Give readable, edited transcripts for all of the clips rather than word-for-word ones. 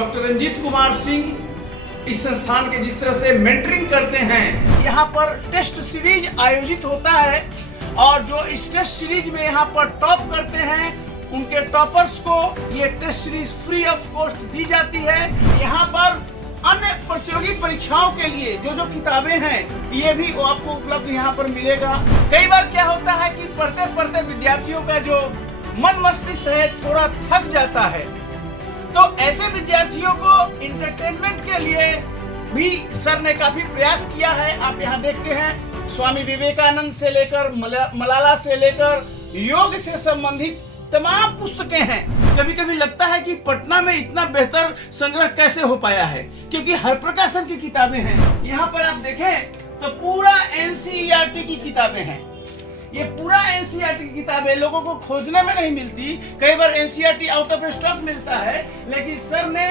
Doctor Ranjit Kumar Singh इस संस्थान के जिस तरह से मेंटरिंग करते हैं, यहाँ पर टेस्ट सीरीज आयोजित होता है और जो इस टेस्ट सीरीज में यहाँ पर टॉप करते हैं उनके टॉपर्स को ये test series free of cost दी जाती है। यहाँ पर अन्य प्रतियोगी परीक्षाओं के लिए जो किताबें हैं ये भी आपको उपलब्ध यहाँ पर मिलेगा। कई बार क्या होता है कि पढ़ते पढ़ते विद्यार्थियों का जो मन मस्तिष्क है थोड़ा थक जाता है, तो ऐसे विद्यार्थियों को इंटरटेनमेंट के लिए भी सर ने काफी प्रयास किया है। आप यहाँ देखते हैं स्वामी विवेकानंद से लेकर मलाला से लेकर योग से संबंधित तमाम पुस्तकें हैं। कभी कभी लगता है कि पटना में इतना बेहतर संग्रह कैसे हो पाया है, क्योंकि हर प्रकाशन की किताबें हैं। यहाँ पर आप देखें तो पूरा एनसीईआरटी की किताबें हैं। ये पूरा एनसीईआरटी की किताबें लोगों को खोजने में नहीं मिलती। कई बार एनसीईआरटी आउट ऑफ स्टॉक मिलता है, लेकिन सर ने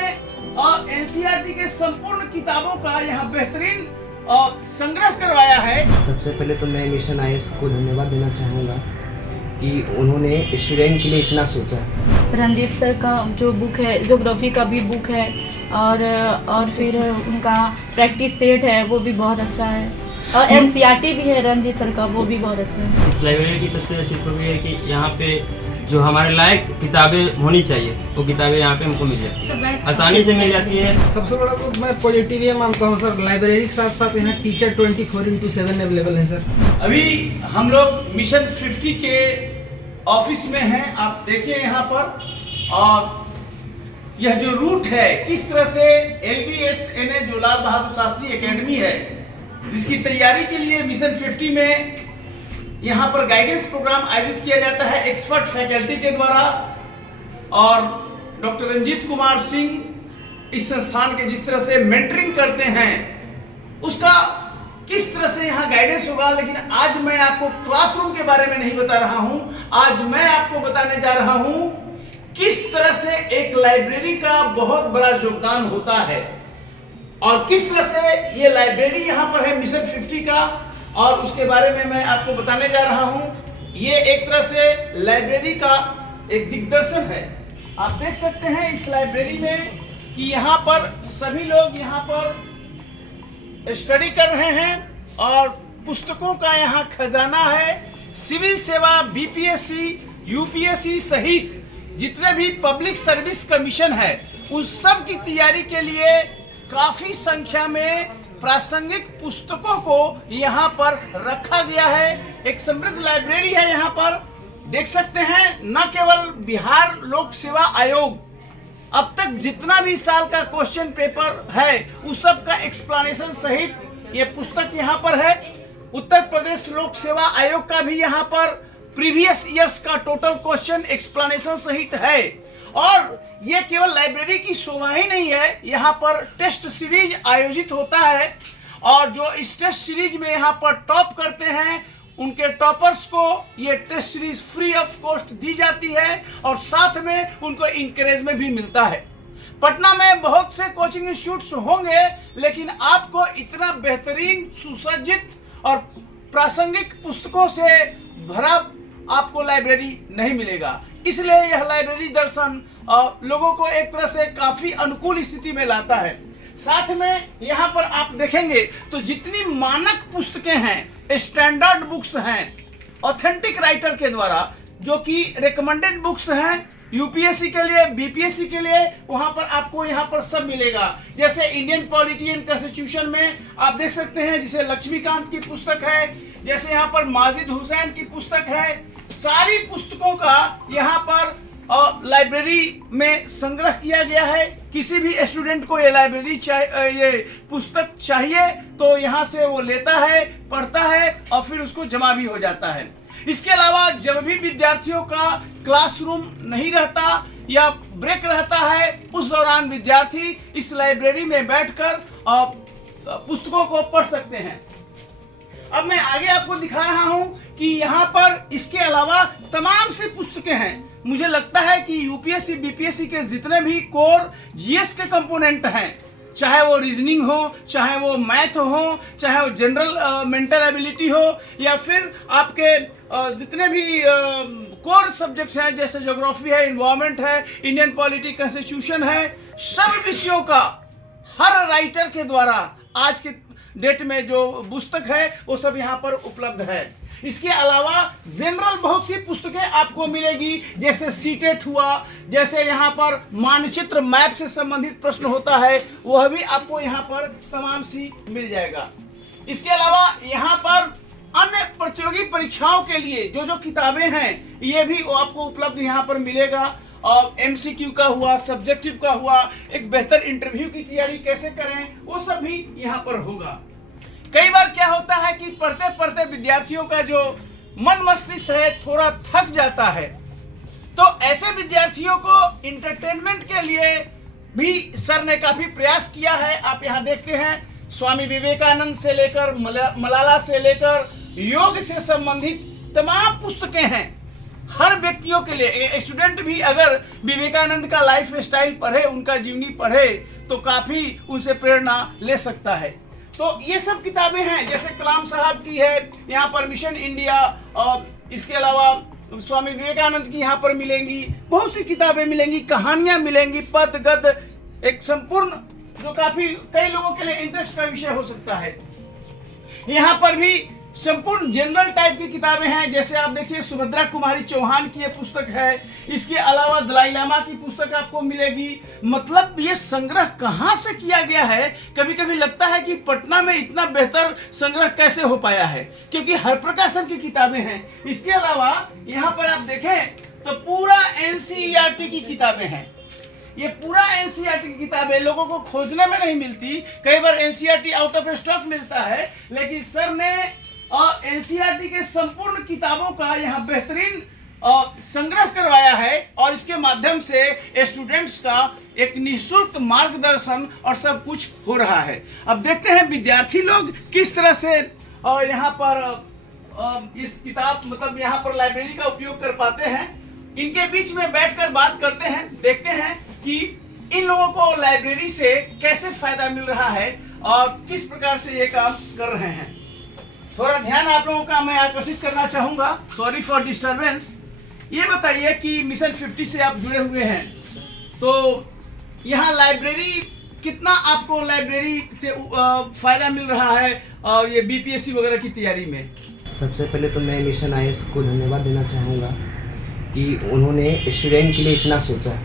एनसीईआरटी के संपूर्ण किताबों का यहाँ बेहतरीन संग्रह करवाया है। सबसे पहले तो मैं मिशन आईएएस को धन्यवाद देना चाहूँगा कि उन्होंने स्टूडेंट के लिए इतना सोचा। रंजीत सर का जो बुक है, ज्योग्राफी का भी बुक है और फिर उनका प्रैक्टिस सेट है वो भी बहुत अच्छा है, और एनसीईआरटी भी है रंजीत सर का, वो भी बहुत अच्छा है। इस लाइब्रेरी की सबसे अच्छी खूबी है कि यहाँ पे जो हमारे लायक किताबें होनी चाहिए वो किताबें यहाँ पे हमको मिल जाती है, आसानी से मिल जाती है। सबसे बड़ा तो मैं पॉजिटिव ये मानता हूँ सर, लाइब्रेरी के साथ साथ यहाँ टीचर 24/7 अवेलेबल है सर। अभी हम लोग मिशन 50 के ऑफिस में हैं। आप देखिए यहाँ पर, और यह जो रूट है किस तरह से LBSNA जो लाल बहादुर शास्त्री एकेडमी है, जिसकी तैयारी के लिए मिशन 50 में यहाँ पर गाइडेंस प्रोग्राम आयोजित किया जाता है एक्सपर्ट फैकल्टी के द्वारा, और डॉक्टर रंजीत कुमार सिंह इस संस्थान के जिस तरह से मेंटरिंग करते हैं उसका किस तरह से यहाँ गाइडेंस होगा। लेकिन आज मैं आपको क्लासरूम के बारे में नहीं बता रहा हूँ, आज मैं आपको बताने जा रहा हूँ किस तरह से एक लाइब्रेरी का बहुत बड़ा योगदान होता है और किस तरह से ये लाइब्रेरी यहाँ पर है मिशन 50 का, और उसके बारे में मैं आपको बताने जा रहा हूँ। ये एक तरह से लाइब्रेरी का एक दिग्दर्शन है। आप देख सकते हैं इस लाइब्रेरी में कि यहाँ पर सभी लोग यहाँ पर स्टडी कर रहे हैं और पुस्तकों का यहाँ खजाना है। सिविल सेवा, बीपीएससी, यूपीएससी सहित जितने भी पब्लिक सर्विस कमीशन है उस सब की तैयारी के लिए काफी संख्या में प्रासंगिक पुस्तकों को यहाँ पर रखा गया है। एक समृद्ध लाइब्रेरी है। यहाँ पर देख सकते हैं न केवल बिहार लोक सेवा आयोग अब तक जितना भी साल का क्वेश्चन पेपर है उस सब का एक्सप्लेनेशन सहित ये पुस्तक यहाँ पर है। उत्तर प्रदेश लोक सेवा आयोग का भी यहाँ पर प्रीवियस ईयर्स का टोटल क्वेश्चन एक्सप्लेनेशन सहित है। और ये केवल लाइब्रेरी की शोभा ही नहीं है, यहाँ पर टेस्ट सीरीज आयोजित होता है और जो इस टेस्ट सीरीज में यहाँ पर टॉप करते हैं उनके टॉपर्स को ये test series free of cost दी जाती है और साथ में उनको इंकरेजमेंट भी मिलता है। पटना में बहुत से कोचिंग इंस्टीट्यूट्स होंगे, लेकिन आपको इतना बेहतरीन सुसज्जित और प्रासंगिक पुस्तकों से भरा आपको लाइब्रेरी नहीं मिलेगा। इसलिए यह लाइब्रेरी दर्शन लोगों को एक तरह से काफी अनुकूल स्थिति में लाता है। साथ में यहाँ पर आप देखेंगे तो जितनी मानक पुस्तकें हैं, स्टैंडर्ड बुक्स हैं ऑथेंटिक राइटर के द्वारा, जो कि रिकमेंडेड बुक्स हैं यूपीएससी के लिए, बीपीएससी के लिए, वहाँ पर आपको यहाँ पर सब मिलेगा। जैसे इंडियन पॉलिटी एंड कॉन्स्टिट्यूशन में आप देख सकते हैं जिसे लक्ष्मीकांत की पुस्तक है, जैसे यहाँ पर माजिद हुसैन की पुस्तक है। सारी पुस्तकों का यहाँ पर लाइब्रेरी में संग्रह किया गया है। किसी भी स्टूडेंट को ये लाइब्रेरी ये पुस्तक चाहिए तो यहाँ से वो लेता है, पढ़ता है और फिर उसको जमा भी हो जाता है। इसके अलावा जब भी विद्यार्थियों का क्लासरूम नहीं रहता या ब्रेक रहता है, उस दौरान विद्यार्थी इस लाइब्रेरी में बैठकर पुस्तकों को पढ़ सकते हैं। अब मैं आगे आपको दिखा रहा हूं कि यहाँ पर इसके अलावा तमाम सी पुस्तकें हैं। मुझे लगता है कि यूपीएससी, बीपीएससी के जितने भी कोर जीएस के कंपोनेंट हैं, चाहे वो रीजनिंग हो, चाहे वो मैथ हो, चाहे वो जनरल मेंटल एबिलिटी हो, या फिर आपके जितने भी कोर सब्जेक्ट्स हैं जैसे ज्योग्राफी है, इन्वायरमेंट है, इंडियन पॉलिटी, कॉन्स्टिट्यूशन है, सब विषयों का हर राइटर के द्वारा आज के डेट में जो पुस्तक है वो सब यहाँ पर उपलब्ध है। इसके अलावा जनरल बहुत सी पुस्तकें आपको मिलेगी, जैसे सीटेट हुआ, जैसे यहाँ पर मानचित्र मैप से संबंधित प्रश्न होता है, वह भी आपको यहाँ पर तमाम सी मिल जाएगा। इसके अलावा यहाँ पर अन्य प्रतियोगी परीक्षाओं के लिए जो जो किताबें हैं ये भी आपको उपलब्ध यहाँ पर मिलेगा। और MCQ का हुआ, सब्जेक्टिव का हुआ, एक बेहतर इंटरव्यू की तैयारी कैसे करें वो सब भी यहाँ पर होगा। कई बार क्या होता है कि पढ़ते पढ़ते विद्यार्थियों का जो मन मस्तिष्क है थोड़ा थक जाता है, तो ऐसे विद्यार्थियों को इंटरटेनमेंट के लिए भी सर ने काफी प्रयास किया है। आप यहाँ देखते हैं स्वामी विवेकानंद से लेकर मलाला से लेकर योग से संबंधित तमाम पुस्तकें हैं हर व्यक्तियों के लिए। स्टूडेंट भी अगर विवेकानंद का लाइफ स्टाइल पढ़े, उनका जीवनी पढ़े, तो काफी उनसे प्रेरणा ले सकता है। तो ये सब किताबें हैं, जैसे कलाम साहब की है यहाँ पर, मिशन इंडिया, और इसके अलावा स्वामी विवेकानंद की यहाँ पर मिलेंगी, बहुत सी किताबें मिलेंगी, कहानियां मिलेंगी, पद गद्य, एक संपूर्ण जो काफी कई लोगों के लिए इंटरेस्ट का विषय हो सकता है। यहाँ पर भी संपूर्ण जनरल टाइप की किताबें हैं, जैसे आप देखिए सुभद्रा कुमारी चौहान की ये पुस्तक है, इसके अलावा दलाई लामा की पुस्तक आपको मिलेगी। मतलब ये संग्रह कहाँ से किया गया है, कभी कभी लगता है कि पटना में इतना बेहतर संग्रह कैसे हो पाया है, क्योंकि हर प्रकाशन की किताबें हैं। इसके अलावा यहाँ पर आप देखें तो पूरा NCERT की किताबें हैं। ये पूरा NCERT की किताबें लोगों को खोजने में नहीं मिलती, कई बार NCERT आउट ऑफ स्टॉक मिलता है, लेकिन सर ने NCERT के संपूर्ण किताबों का यहाँ बेहतरीन संग्रह करवाया है, और इसके माध्यम से स्टूडेंट्स का एक निःशुल्क मार्गदर्शन और सब कुछ हो रहा है। अब देखते हैं विद्यार्थी लोग किस तरह से यहाँ पर इस किताब मतलब यहाँ पर लाइब्रेरी का उपयोग कर पाते हैं। इनके बीच में बैठकर बात करते हैं, देखते हैं कि इन लोगों को लाइब्रेरी से कैसे फायदा मिल रहा है और किस प्रकार से ये काम कर रहे हैं। थोड़ा ध्यान आप लोगों का मैं आकर्षित करना चाहूंगा, सॉरी फॉर डिस्टरबेंस। ये बताइए कि मिशन 50 से आप जुड़े हुए हैं, तो यहाँ लाइब्रेरी कितना आपको लाइब्रेरी से फायदा मिल रहा है और ये BPSC वगैरह की तैयारी में? सबसे पहले तो मैं मिशन IAS को धन्यवाद देना चाहूँगा कि उन्होंने स्टूडेंट के लिए इतना सोचा।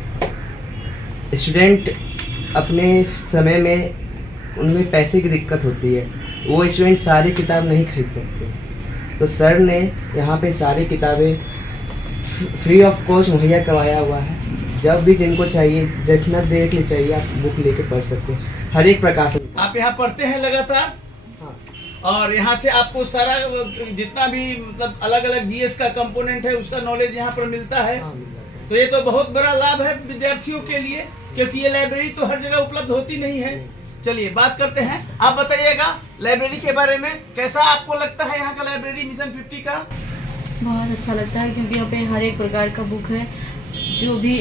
स्टूडेंट अपने समय में उनमें पैसे की दिक्कत होती है, वो स्टूडेंट सारी किताब नहीं खरीद सकते, तो सर ने यहाँ पे सारी किताबें फ्री ऑफ कॉस्ट मुहैया करवाया हुआ है। जब भी जिनको चाहिए, जितना देर के लिए चाहिए, आप बुक लेके पढ़ सकते हैं। हर एक प्रकाशन आप यहाँ पढ़ते हैं लगातार? हाँ। और यहाँ से आपको सारा जितना भी मतलब अलग अलग GS का कंपोनेंट है उसका नॉलेज यहाँ पर मिलता है। हाँ, मिल जाता है। तो ये तो बहुत बड़ा लाभ है विद्यार्थियों के लिए, क्योंकि ये लाइब्रेरी तो हर जगह उपलब्ध होती नहीं है। चलिए बात करते हैं, आप बताइएगा लाइब्रेरी के बारे में, कैसा आपको लगता है यहाँ का लाइब्रेरी मिशन 50 का? बहुत अच्छा लगता है, क्योंकि यहाँ पे हर एक प्रकार का बुक है, जो भी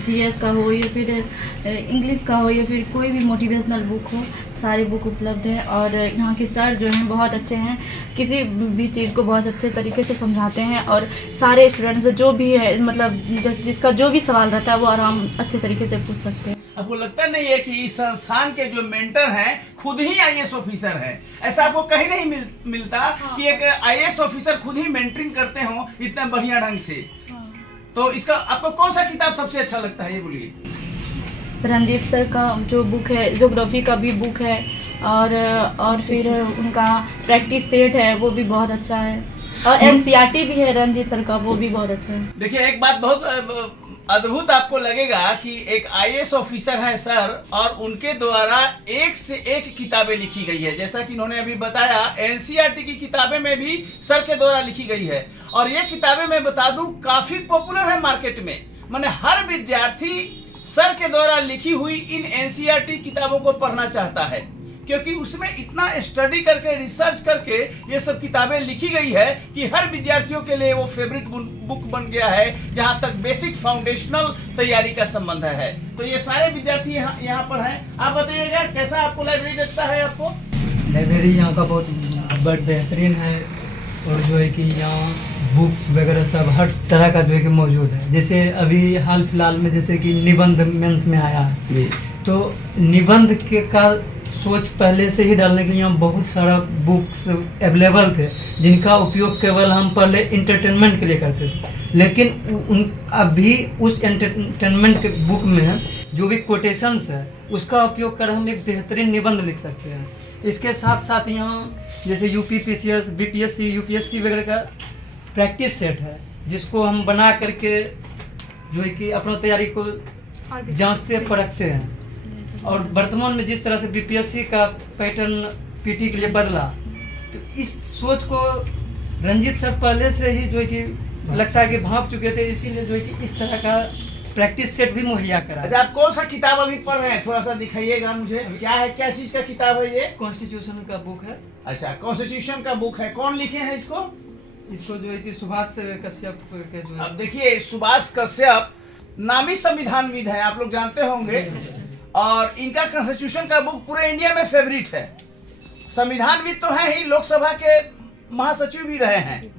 GS का हो या फिर इंग्लिश का हो या फिर कोई भी मोटिवेशनल बुक हो, सारे बुक उपलब्ध हैं। और यहाँ के सर जो हैं बहुत अच्छे हैं, किसी भी चीज़ को बहुत अच्छे तरीके से समझाते हैं, और सारे स्टूडेंट्स जो भी है मतलब जिसका जो भी सवाल रहता है वो आराम अच्छे तरीके से पूछ सकते हैं। आपको लगता नहीं है कि इस संस्थान के जो मेंटर हैं खुद ही IAS ऑफिसर हैं? ऐसा आपको कहीं नहीं मिलता कि एक IAS ऑफिसर खुद ही मेंटरिंग करते हो इतना बढ़िया ढंग से। तो इसका आपको कौन सा किताब सबसे अच्छा लगता है, ये बोलिए? रणजीत सर का जो बुक है, ज्योग्राफी का भी बुक है, और फिर उनका प्रैक्टिस सेट है वो भी बहुत अच्छा है, और NCERT भी है रंजीत सर का, वो भी बहुत अच्छा है। देखिए एक बात बहुत अद्भुत आपको लगेगा कि एक IAS ऑफिसर है सर, और उनके द्वारा एक से एक किताबें लिखी गई है। जैसा कि इन्होंने अभी बताया, NCERT की किताबें में भी सर के द्वारा लिखी गई है, और ये किताबें मैं बता दूं काफी पॉपुलर है मार्केट में। माने हर विद्यार्थी सर के द्वारा लिखी हुई इन NCERT किताबों को पढ़ना चाहता है, क्योंकि उसमें इतना स्टडी करके, रिसर्च करके ये सब किताबें लिखी गई है कि हर विद्यार्थियों के लिए वो फेवरेट बुक बन गया है, जहाँ तक बेसिक फाउंडेशनल तैयारी का संबंध है। तो ये सारे विद्यार्थी यहाँ पर हैं। आप बताइएगा कैसा आपको लाइब्रेरी लगता है? आपको लाइब्रेरी यहाँ का बहुत बेहतरीन है, और जो है कि यहाँ बुक्स वगैरह सब हर तरह का जो है कि मौजूद है। जैसे अभी हाल फिलहाल में जैसे कि निबंध मेंस में आया, जी तो निबंध के का सोच पहले से ही डालने के लिए हम बहुत सारा बुक्स अवेलेबल थे, जिनका उपयोग केवल हम पहले इंटरटेनमेंट के लिए करते थे। लेकिन अभी उस एंटरटेनमेंट के बुक में जो भी कोटेशंस है उसका उपयोग कर हम एक बेहतरीन निबंध लिख सकते हैं। इसके साथ साथ यहाँ जैसे यूपी पीसीएस बीपीएससी यूपीएससी वगैरह का प्रैक्टिस सेट है, जिसको हम बना करके जो है कि अपना तैयारी को जांचते परखते हैं। और वर्तमान में जिस तरह से बीपीएससी का पैटर्न पीटी के लिए बदला, तो इस सोच को रंजीत सर पहले से ही जो है कि लगता है कि भांप चुके थे, इसीलिए जो है कि इस तरह का प्रैक्टिस सेट भी मुहैया करा। अच्छा, आप कौन सा किताब अभी पढ़ रहे हैं, थोड़ा सा दिखाइएगा मुझे। क्या है, क्या चीज का किताब है ये? कॉन्स्टिट्यूशन का बुक है। अच्छा, कॉन्स्टिट्यूशन का बुक है। कौन लिखे हैं इसको? इसको जो है कि सुभाष कश्यप के जो है। अब देखिए, सुभाष कश्यप नामी संविधानविद है, आप लोग जानते होंगे, और इनका कॉन्स्टिट्यूशन का बुक पूरे इंडिया में फेवरेट है। संविधानविद तो है ही, लोकसभा के महासचिव भी रहे हैं,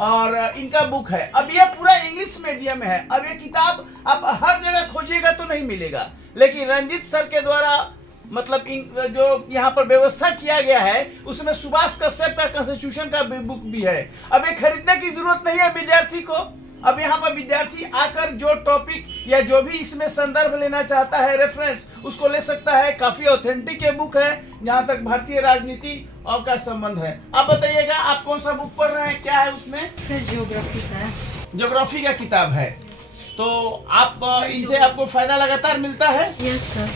और इनका बुक है। अब यह पूरा इंग्लिश मीडियम में है। अब ये किताब आप हर जगह खोजिएगा तो नहीं मिलेगा, लेकिन रंजीत सर के द्वारा मतलब जो यहाँ पर व्यवस्था किया गया है, उसमें सुभाष कश्यप का कॉन्स्टिट्यूशन का बुक भी है। अब ये खरीदने की जरूरत नहीं है विद्यार्थी को। अब यहाँ पर विद्यार्थी आकर जो टॉपिक या जो भी इसमें संदर्भ लेना चाहता है, रेफरेंस, उसको ले सकता है। काफी ऑथेंटिक ये बुक है जहाँ तक भारतीय राजनीति और का संबंध है। आप बताइएगा, आप कौन सा बुक पढ़ रहे हैं, क्या है उसमें? सर ज्योग्राफी का है। ज्योग्राफी का किताब है, तो आप इनसे आपको फायदा लगातार मिलता है? Yes sir.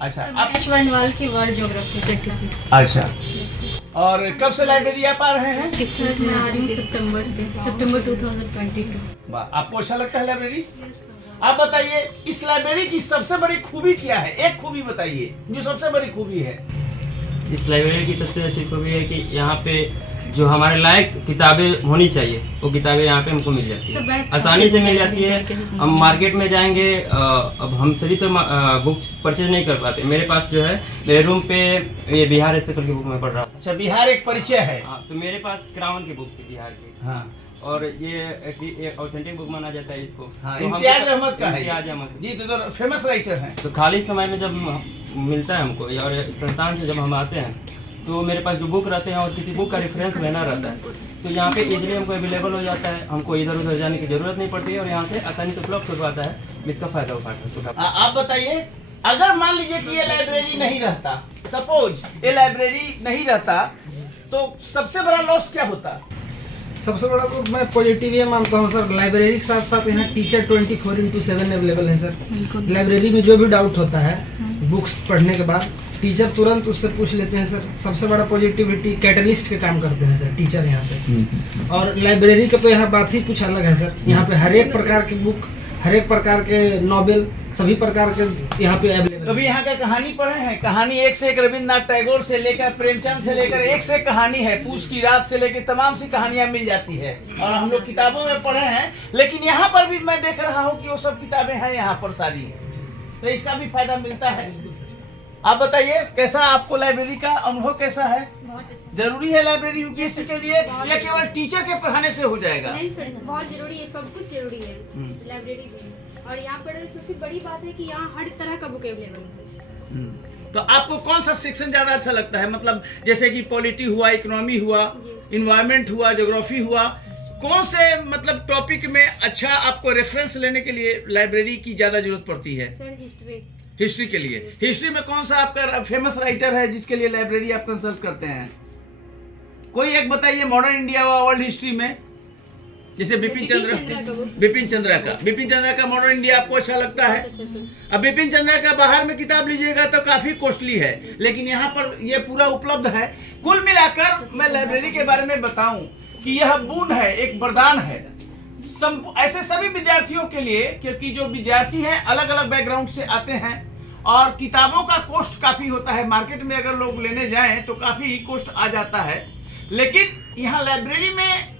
अच्छा, आप यशवंतवाल की वर्ल्ड ज्योग्राफी प्रैक्टिस में। अच्छा, और कब से लाइब्रेरी आप आ रहे हैं? सर मैं आ रही हूँ सितंबर से, सितंबर 2022। वाह, आपको अच्छा लगता है लाइब्रेरी? आप बताइए, इस लाइब्रेरी की सबसे बड़ी खूबी क्या है? एक खूबी बताइए जो सबसे बड़ी खूबी है। इस लाइब्रेरी की सबसे अच्छी खूबी है कि यहाँ पे जो हमारे लायक किताबें होनी चाहिए वो किताबें यहाँ पे हमको मिल जाती है, आसानी से मिल जाती है। हम मार्केट में जाएंगे, अब हम सभी तो बुक्स परचेज नहीं कर पाते। मेरे पास जो है, मेरे रूम पे ये बिहार स्पेशल की बुक में पढ़ रहा था। अच्छा, बिहार एक परिचय है। हाँ, तो मेरे पास क्राउन की बुक थी बिहार की। हाँ, और ये ऑथेंटिक बुक माना जाता है इसको। हाँ, तो हम- इम्तियाज अहमद का है। इम्तियाज अहमद जी, तो फेमस राइटर हैं। तो खाली समय में जब मिलता है हमको, और संस्थान से जब हम आते हैं, तो मेरे पास जो बुक रहते हैं और किसी बुक का रेफरेंस लेना रहता है, तो यहाँ पे इजीली हमको अवेलेबल हो जाता है। हमको इधर उधर जाने की जरूरत नहीं पड़ती है, और यहाँ से आसानी से उपलब्ध हो पाता है। इसका फायदा उठाता है। आप बताइए, अगर मान लीजिए कि ये लाइब्रेरी नहीं रहता, सपोज ये लाइब्रेरी नहीं रहता, तो सबसे बड़ा लॉस क्या होता? सबसे बड़ा तो मैं पॉजिटिव ये मानता हूँ सर, लाइब्रेरी के साथ साथ यहाँ टीचर 24/7 अवेलेबल है सर। लाइब्रेरी में जो भी डाउट होता है बुक्स पढ़ने के बाद, टीचर तुरंत उससे पूछ लेते हैं सर। सबसे बड़ा पॉजिटिविटी कैटलिस्ट के काम करते हैं सर टीचर यहाँ पे। और लाइब्रेरी का तो यहाँ बात ही कुछ अलग है सर। यहाँ पे हर एक प्रकार की बुक, हर एक प्रकार के नॉवेल, सभी प्रकार के यहाँ पे अवेलेबल। कभी यहाँ का कहानी पढ़े हैं? कहानी एक से एक, रविन्द्रनाथ टैगोर से लेकर प्रेमचंद से लेकर एक से एक कहानी है। पूस की रात से लेकर तमाम सी कहानियां मिल जाती है, और हम लोग किताबों में पढ़े हैं। लेकिन यहाँ पर भी मैं देख रहा हूँ कि वो सब किताबें हैं यहाँ पर सारी, तो इसका भी फायदा मिलता है। आप बताइए, कैसा आपको लाइब्रेरी का अनुभव कैसा है? जरूरी है लाइब्रेरी यूपीएससी के लिए, या केवल टीचर के पढ़ाने से हो जाएगा? नहीं सर, बहुत जरूरी है, सब कुछ जरूरी है लाइब्रेरी में। और यहाँ पर सबसे बड़ी बात है कि यहाँ हर तरह का बुक अवेलेबल है। तो आपको कौन सा सेक्शन ज्यादा अच्छा लगता है? मतलब जैसे कि पॉलिटी हुआ, इकोनॉमी हुआ, इन्वायरमेंट हुआ, ज्योग्राफी हुआ, कौन से मतलब टॉपिक में अच्छा आपको रेफरेंस लेने के लिए लाइब्रेरी की ज्यादा जरूरत पड़ती है? सर हिस्ट्री के लिए। हिस्ट्री में कौन सा आपका फेमस राइटर है जिसके लिए लाइब्रेरी आप कंसल्ट करते हैं? कोई एक बताइए, मॉडर्न इंडिया व वर्ल्ड हिस्ट्री में, जैसे बिपिन चंद्रा का मॉडर्न इंडिया आपको अच्छा लगता है? अब बिपिन चंद्रा का बाहर में किताब लीजिएगा तो काफी कॉस्टली है, लेकिन यहाँ पर ये पूरा उपलब्ध है। कुल मिलाकर मैं लाइब्रेरी के बारे में बताऊं कि यह बून है, एक वरदान है ऐसे सभी विद्यार्थियों के लिए, क्योंकि जो विद्यार्थी हैं अलग अलग बैकग्राउंड से आते हैं, और किताबों का कॉस्ट काफी होता है। मार्केट में अगर लोग लेने जाएं तो काफी कॉस्ट आ जाता है, लेकिन यहाँ लाइब्रेरी में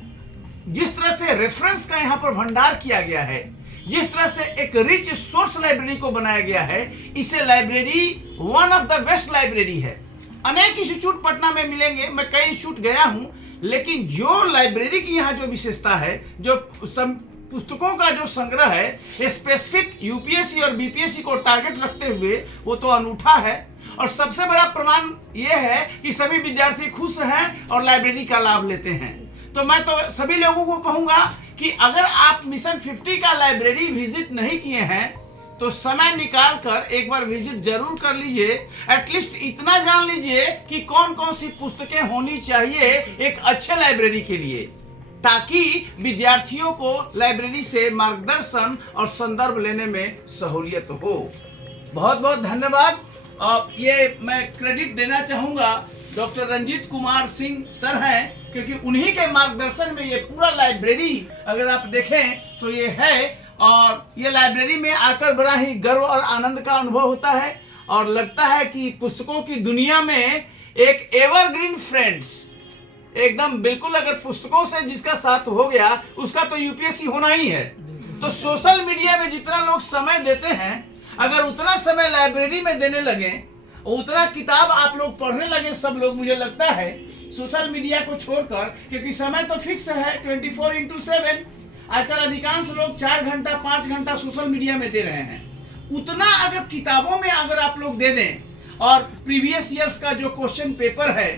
जिस तरह से रेफरेंस का यहाँ पर भंडार किया गया है, जिस तरह से एक रिच सोर्स लाइब्रेरी को बनाया गया है, इसे library one of the best library है। अनेक इंस्टीट्यूट पटना में मिलेंगे, मैं कई इंस्टीट्यूट गया हूँ, लेकिन जो लाइब्रेरी की यहाँ जो विशेषता है, जो पुस्तकों का जो संग्रह है स्पेसिफिक यूपीएससी और बीपीएससी को टारगेट रखते हुए, वो तो अनूठा है। और सबसे बड़ा प्रमाण ये है कि सभी विद्यार्थी खुश हैं और लाइब्रेरी का लाभ लेते हैं। तो मैं तो सभी लोगों को कहूँगा कि अगर आप मिशन 50 का लाइब्रेरी विजिट नहीं किए हैं तो समय निकाल कर एक बार विजिट जरूर कर लीजिए। एटलीस्ट इतना जान लीजिए कि कौन कौन सी पुस्तकें होनी चाहिए एक अच्छे लाइब्रेरी के लिए, ताकि विद्यार्थियों को लाइब्रेरी से मार्गदर्शन और संदर्भ लेने में सहूलियत हो। बहुत बहुत धन्यवाद। और ये मैं क्रेडिट देना चाहूँगा डॉक्टर रंजीत कुमार सिंह सर हैं, क्योंकि उन्हीं के मार्गदर्शन में ये पूरा लाइब्रेरी अगर आप देखें तो ये है। और ये लाइब्रेरी में आकर बड़ा ही गर्व और आनंद का अनुभव होता है और लगता है कि पुस्तकों की दुनिया में एक एवरग्रीन फ्रेंड्स, एकदम बिल्कुल अगर पुस्तकों से जिसका साथ हो गया उसका तो यूपीएससी होना ही है। तो सोशल मीडिया में जितना लोग समय देते हैं, अगर उतना समय लाइब्रेरी में देने लगे, उतना किताब आप लोग पढ़ने लगे सब लोग, मुझे लगता है सोशल मीडिया को छोड़कर, क्योंकि समय तो फिक्स है 24/7। आजकल अधिकांश लोग 4 घंटा 5 घंटा सोशल मीडिया में दे रहे हैं। उतना अगर किताबों में अगर आप लोग दे दें और प्रीवियस ईयर्स का जो क्वेश्चन पेपर है,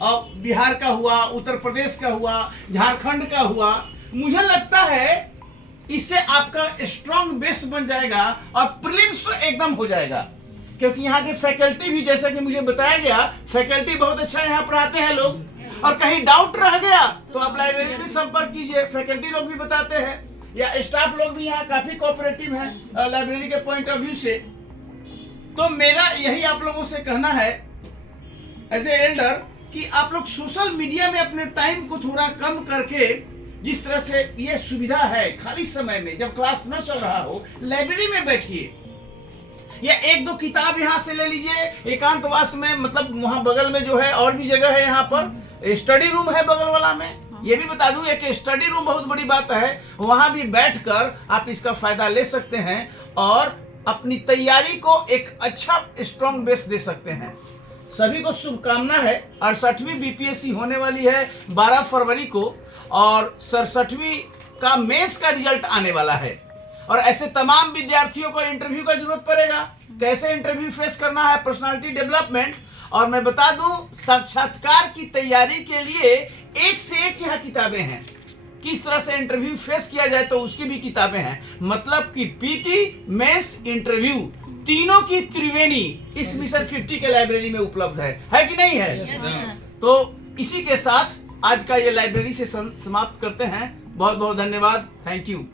और बिहार का हुआ, उत्तर प्रदेश का हुआ, झारखंड का हुआ, मुझे लगता है इससे आपका स्ट्रॉन्ग बेस बन जाएगा और प्रीलिम्स तो एकदम हो जाएगा। क्योंकि यहाँ के फैकल्टी भी, जैसा कि मुझे बताया गया, फैकल्टी बहुत अच्छा यहाँ पढ़ाते हैं लोग। और कहीं डाउट रह गया तो आप लाइब्रेरी में संपर्क कीजिए, फैकल्टी लोग भी बताते हैं या स्टाफ लोग भी यहाँ काफी कोऑपरेटिव हैं लाइब्रेरी के पॉइंट ऑफ व्यू से। तो मेरा यही आप लोगों से कहना है एज ए एल्डर कि आप लोग सोशल मीडिया में अपने टाइम को थोड़ा कम करके, जिस तरह से ये सुविधा है, खाली समय में जब क्लास न चल रहा हो लाइब्रेरी में बैठिए या 1-2 किताब यहाँ से ले लीजिए एकांतवास में। मतलब वहाँ बगल में जो है और भी जगह है, यहाँ पर स्टडी रूम है बगल वाला में। ये भी बता दूं एक स्टडी रूम बहुत बड़ी बात है, वहाँ भी बैठकर आप इसका फायदा ले सकते हैं और अपनी तैयारी को एक अच्छा स्ट्रॉन्ग बेस दे सकते हैं। सभी को शुभकामना है। 68वीं बीपीएससी होने वाली है 12 फरवरी को और 67वीं का मेंस का रिजल्ट आने वाला है। और ऐसे तमाम विद्यार्थियों को इंटरव्यू का जरूरत पड़ेगा। कैसे इंटरव्यू फेस करना है, पर्सनालिटी डेवलपमेंट। और मैं बता दूं साक्षात्कार की तैयारी के लिए एक से एक यहाँ किताबें हैं। किस तरह से इंटरव्यू फेस किया जाए तो उसकी भी किताबें हैं। मतलब कि पीटी, मेंस, इंटरव्यू तीनों की त्रिवेणी इस मिशन 50 के लाइब्रेरी में उपलब्ध है कि नहीं है? तो इसी के साथ आज का ये लाइब्रेरी सेशन समाप्त करते हैं। बहुत बहुत धन्यवाद। Thank you.